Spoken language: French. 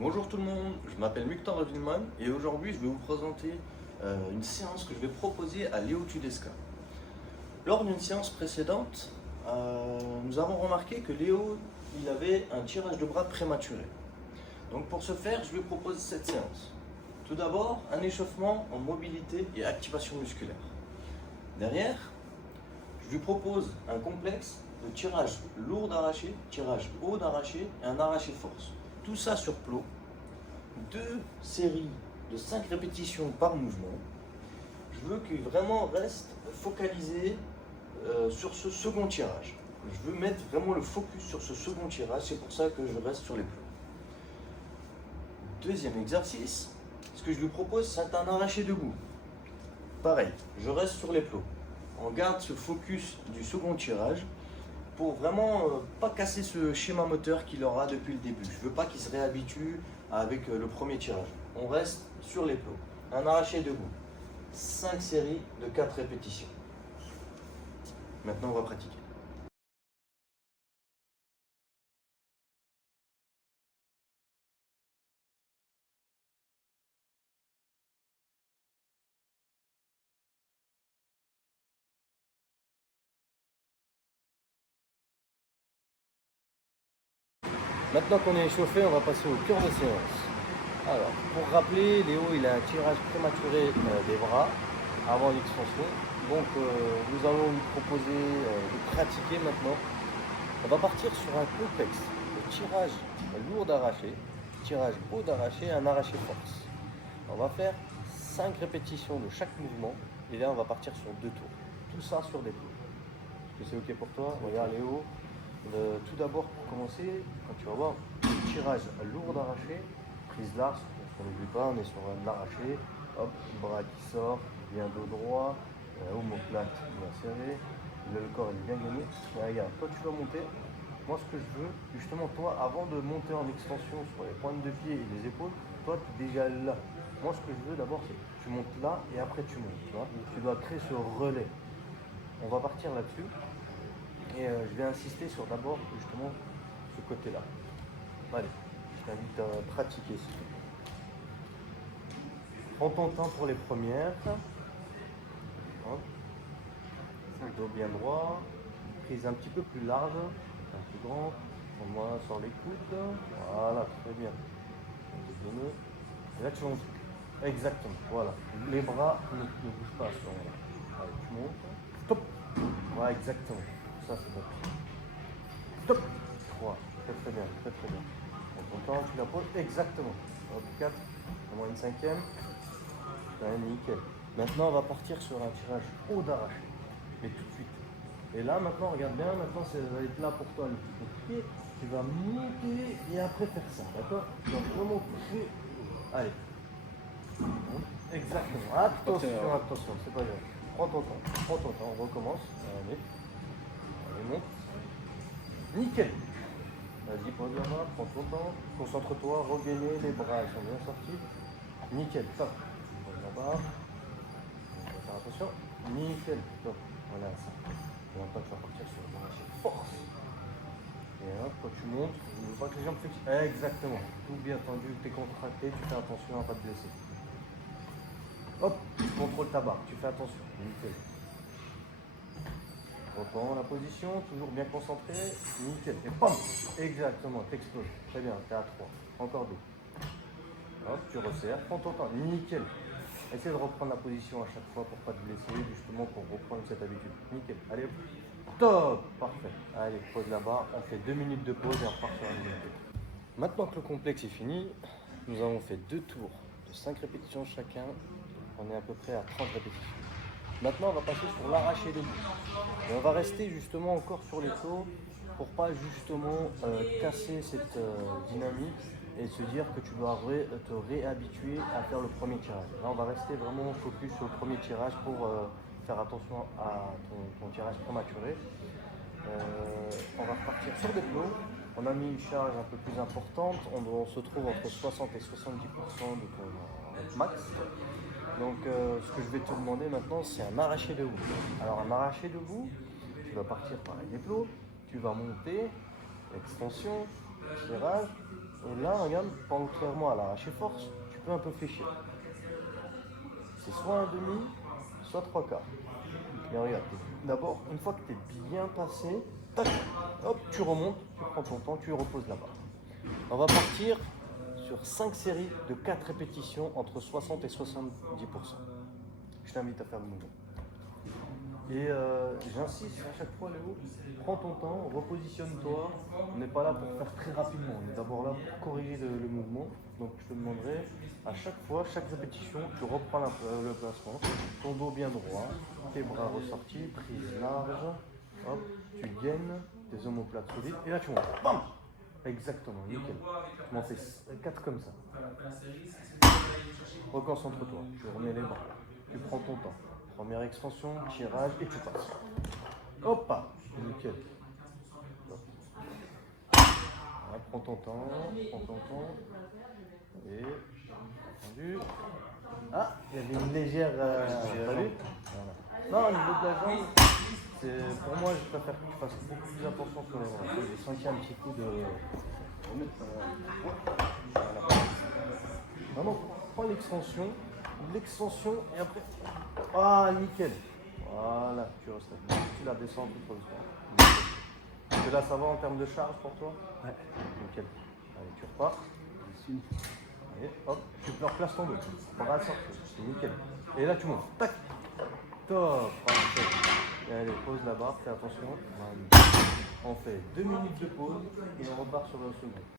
Bonjour tout le monde, je m'appelle Mukhtar Revilman et aujourd'hui je vais vous présenter une séance que je vais proposer à Léo Tudesca. Lors d'une séance précédente, nous avons remarqué que Léo il avait un tirage de bras prématuré. Donc pour ce faire, je lui propose cette séance. Tout d'abord, un échauffement en mobilité et activation musculaire. Derrière, je lui propose un complexe de tirage lourd d'arraché, tirage haut d'arraché et un arraché force. Tout ça sur plot, 2 séries de 5 répétitions par mouvement. Je veux qu'il vraiment reste focalisé sur ce second tirage. Je veux mettre vraiment le focus sur ce second tirage, c'est pour ça que je reste sur les plots. Deuxième exercice, ce que je lui propose, c'est un arraché debout. Pareil, je reste sur les plots. On garde ce focus du second tirage pour vraiment pas casser ce schéma moteur qu'il aura depuis le début. Je veux pas qu'il se réhabitue avec le premier tirage. On reste sur les plots. Un arraché debout. 5 séries de 4 répétitions. Maintenant, on va pratiquer. Maintenant qu'on est échauffé, on va passer au cœur de séance. Alors, pour rappeler, Léo il a un tirage prématuré des bras avant l'extension. Donc, nous allons lui proposer de pratiquer maintenant. On va partir sur un complexe de tirage lourd d'arraché, tirage haut d'arraché et un arraché force. On va faire 5 répétitions de chaque mouvement et là on va partir sur 2 tours. Tout ça sur des plots. Est-ce que c'est ok pour toi? Regarde Léo. Tout d'abord pour commencer, quand tu vas voir le tirage lourd d'arraché, prise large, on n'oublie pas, on est sur un arraché, hop, bras qui sort, bien dos droit, omoplate bien serré, le corps il est bien gagné. Et regarde, toi tu vas monter. Moi ce que je veux, justement toi, avant de monter en extension sur les pointes de pied et les épaules, toi tu es déjà là. Moi ce que je veux d'abord c'est que tu montes là et après tu montes, tu vois. Tu dois créer ce relais. On va partir là-dessus. Et je vais insister sur d'abord justement ce côté-là. Allez, je t'invite à pratiquer. Prends ton temps pour les premières. Hop. Dos bien droit. Prise un petit peu plus large, un peu grand. Pour moi, sur les coudes. Voilà, très bien. Et là, tu montes. Exactement, voilà. Les bras ne bougent pas à ce moment-là. Allez, tu montes. Stop. Voilà, exactement. Ça, c'est bon. Stop. 3. Très bien, très bien. En ton temps, tu la poses exactement. Hop, 4. Au moins une cinquième. Ouais, nickel. Maintenant, on va partir sur un tirage haut d'arraché. Mais tout de suite. Et là, maintenant, regarde bien. Maintenant, ça va être là pour toi. Le pied. Tu vas monter et après faire ça. D'accord? Tu vas vraiment pousser. Allez. Exactement. Attention, c'est pas grave. Prends ton temps, on recommence. Allez, monte. Nickel. Vas-y, pose la main, prends ton temps. Concentre-toi, regagnez les bras, ils sont bien sortis. Nickel, top. Pose la barre. Faire attention. Nickel, top. Voilà, ça. Et maintenant, tu vas partir sur le marché force. Et hop, quand tu montes, je ne veux pas que les jambes flexent. Exactement. Tout bien tendu, tu es contracté, tu fais attention à ne pas te blesser. Hop, tu contrôles ta barre, tu fais attention. Nickel. Reprends la position, toujours bien concentré. Nickel. Et pam. Exactement, t'exploses. Très bien, t'es à 3. Encore 2. Hop, tu resserres, prends ton temps. Nickel. Essaie de reprendre la position à chaque fois pour ne pas te blesser, justement pour reprendre cette habitude. Nickel. Allez, top. Parfait. Allez, pose la barre. On fait 2 minutes de pause et on repart sur la minute. Maintenant que le complexe est fini, nous avons fait 2 tours de 5 répétitions chacun. On est à peu près à 30 répétitions. Maintenant, on va passer sur l'arraché debout. Et on va rester justement encore sur les sauts pour pas justement casser cette dynamique et se dire que tu dois te réhabituer à faire le premier tirage. Là, on va rester vraiment focus sur le premier tirage pour faire attention à ton tirage prématuré. On va repartir sur des plots. On a mis une charge un peu plus importante. On se trouve entre 60 et 70% de ton max. Donc ce que je vais te demander maintenant, c'est un arraché debout. Alors un arraché debout, tu vas partir par les plots, tu vas monter, extension, tirage, Et là, regarde, pendant clairement à l'arraché force, tu peux un peu fléchir. C'est soit un demi, soit trois quarts. Mais regarde, d'abord, une fois que tu es bien passé, tac, hop, tu remontes, tu prends ton temps, tu reposes là-bas. On va partir sur 5 séries de 4 répétitions entre 60 et 70%. Je t'invite à faire le mouvement. Et j'insiste à chaque fois, Léo, prends ton temps, repositionne-toi. On n'est pas là pour faire très rapidement, on est d'abord là pour corriger le mouvement. Donc je te demanderai à chaque fois, chaque répétition, tu reprends le placement, ton dos bien droit, tes bras ressortis, prise large, hop, tu gaines, tes omoplates solides, et là tu montes. Bam! Exactement, nickel. Tu m'en fais 4 comme ça. Reconcentre-toi, tu remets les bras, tu prends ton temps. Première extension, tirage et tu passes. Hop, nickel. Voilà, prends ton temps, et entendu. Ah, il y avait une légère. Salut. Voilà. Non, au niveau de la jambe, pour moi, je préfère que tu fasses beaucoup plus attention sur les bras. J'ai senti un petit coup de. Voilà. Vraiment, prends l'extension et après. Ah, nickel. Voilà, tu restes là. Tu la descends tout doucement. Et là, ça va en termes de charge pour toi? Ouais. Nickel. Allez, tu repars. Et hop, tu te replaces ton dos. Bras sortis. C'est nickel. Et là, tu montes. Tac. Top. Parfait. Et allez, pose la barre, fais attention. On fait 2 minutes de pause et on repart sur le second.